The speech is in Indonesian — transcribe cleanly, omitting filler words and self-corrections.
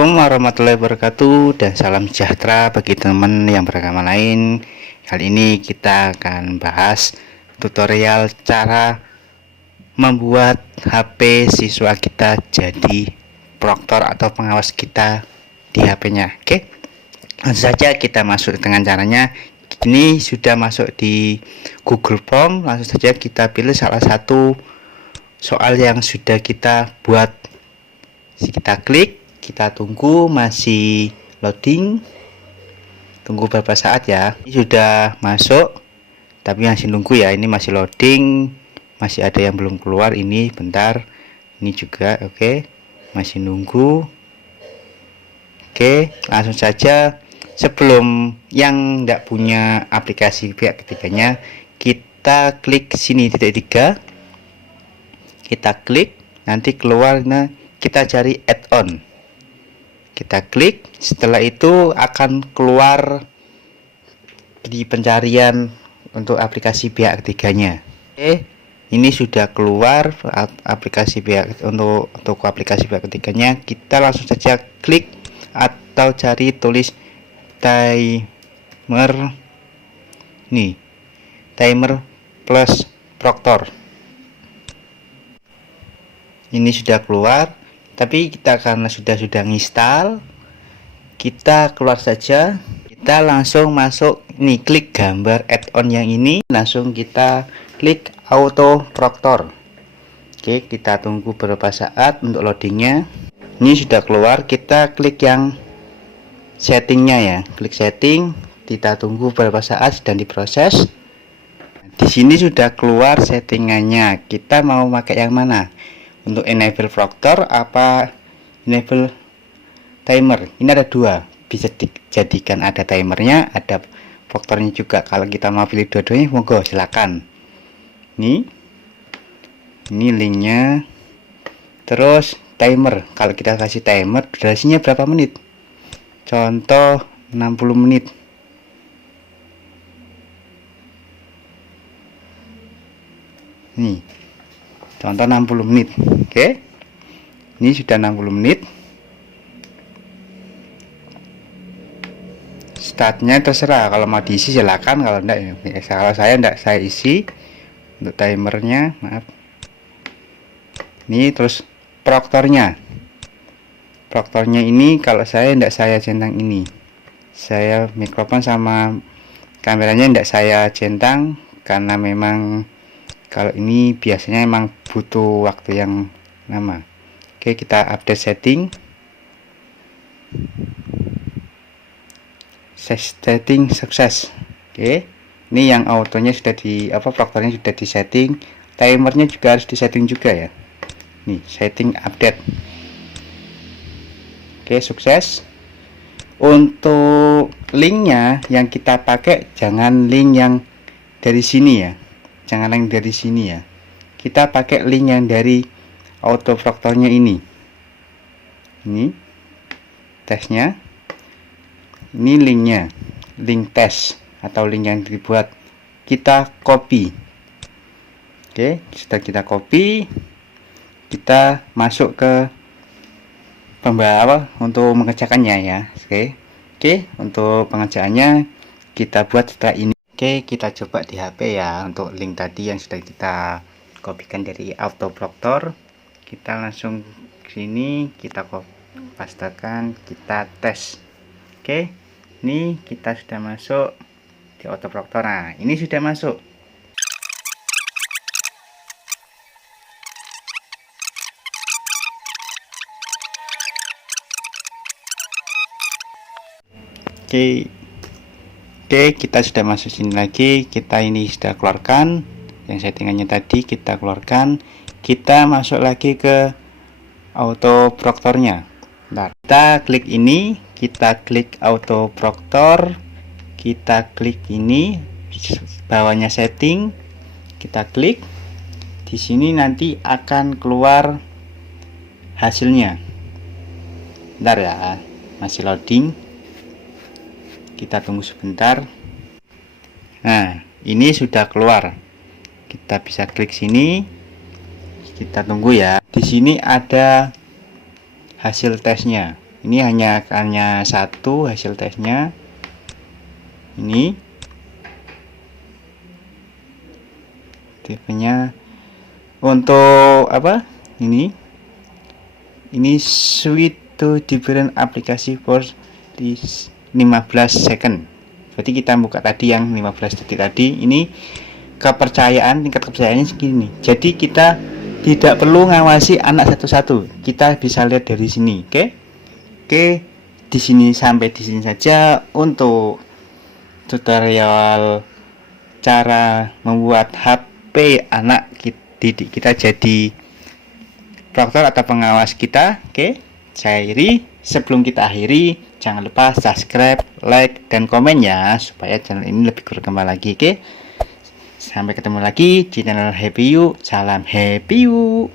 Assalamualaikum warahmatullahi wabarakatuh dan salam sejahtera bagi teman yang beragama lain. Kali ini kita akan bahas tutorial cara membuat HP siswa kita jadi proktor atau pengawas kita di HP-nya. Oke, langsung saja kita masuk dengan caranya. Ini sudah masuk di Google Form. Langsung saja kita pilih salah satu soal yang sudah kita buat. Kita klik. Kita tunggu, masih loading, tunggu beberapa saat ya. Ini sudah masuk tapi masih nunggu ya, ini masih loading, masih ada yang belum keluar. Ini bentar, ini juga oke, masih nunggu. Oke, langsung saja. Sebelum yang tidak punya aplikasi pihak ketiganya, kita klik sini titik 3, kita klik, nanti keluar, nah kita cari add-on. Kita klik, setelah itu akan keluar di pencarian untuk aplikasi pihak ketiganya. Oke, ini sudah keluar aplikasi pihak untuk aplikasi pihak ketiganya. Kita langsung saja klik atau cari tulis timer, nih timer plus proktor. Ini sudah keluar. Tapi kita karena sudah nginstal, kita keluar saja. Kita langsung masuk nih, klik gambar add-on yang ini, langsung kita klik auto proktor. Oke, kita tunggu beberapa saat untuk loadingnya. Ini sudah keluar, kita klik yang settingnya ya, klik setting, kita tunggu beberapa saat dan diproses. Di sini sudah keluar settingannya. Kita mau pakai yang mana? Untuk enable proktor apa enable timer? Ini ada dua, bisa dijadikan ada timernya, ada proktornya juga. Kalau kita mau pilih dua-duanya, monggo silakan. Ini linknya. Terus timer, kalau kita kasih timer, durasinya berapa menit? Contoh 60 menit. Nih, contoh 60 menit. Oke, ini sudah 60 menit. Startnya terserah, kalau mau diisi silakan, kalau enggak ya. Kalau saya enggak, saya isi untuk timernya, maaf. Ini terus proktornya ini, kalau saya enggak saya centang ini, saya mikrofon sama kameranya enggak saya centang karena memang kalau ini biasanya emang butuh waktu yang lama. Oke, kita update setting. Setting sukses. Oke, ini yang autonya sudah di proktornya sudah di setting, timernya juga harus di setting juga ya. Nih, setting update. Oke, sukses. Untuk linknya yang kita pakai jangan link yang dari sini ya. Jangan link dari sini ya. Kita pakai link yang dari auto proktornya ini. Ini tesnya. Ini linknya, link tes atau link yang dibuat. Kita copy. Oke, sudah kita copy. Kita masuk ke pembawa untuk mengerjakannya ya. Oke, untuk pengerjaannya kita buat setelah ini. Oke, kita coba di HP ya. Untuk link tadi yang sudah kita kopikan dari auto proktor, kita langsung sini, kita pastekan, kita tes. Oke, ini kita sudah masuk di auto proktor. Nah, ini sudah masuk. Oke, kita sudah masuk sini lagi. Kita ini sudah keluarkan yang settingannya tadi, kita keluarkan. Kita masuk lagi ke auto proktornya. Nah, kita klik ini, kita klik auto proktor, kita klik ini bawahnya setting, kita klik. Di sini nanti akan keluar hasilnya. Bentar ya, masih loading. Kita tunggu sebentar. Nah, ini sudah keluar. Kita bisa klik sini. Kita tunggu ya. Di sini ada hasil tesnya. Ini hanya satu hasil tesnya. Ini tipenya untuk apa? Ini switch to different application for this 15 second. Berarti kita buka tadi yang 15 detik tadi. Ini tingkat kepercayaannya segini. Jadi kita tidak perlu ngawasi anak satu-satu. Kita bisa lihat dari sini, oke? Oke, di sini sampai di sini saja untuk tutorial cara membuat HP anak didik kita jadi proktor atau pengawas kita. Oke, saya akhiri. Sebelum kita akhiri, jangan lupa subscribe, like, dan komen ya, supaya channel ini lebih berkembang lagi. Oke, sampai ketemu lagi di channel Happy You. Salam Happy You.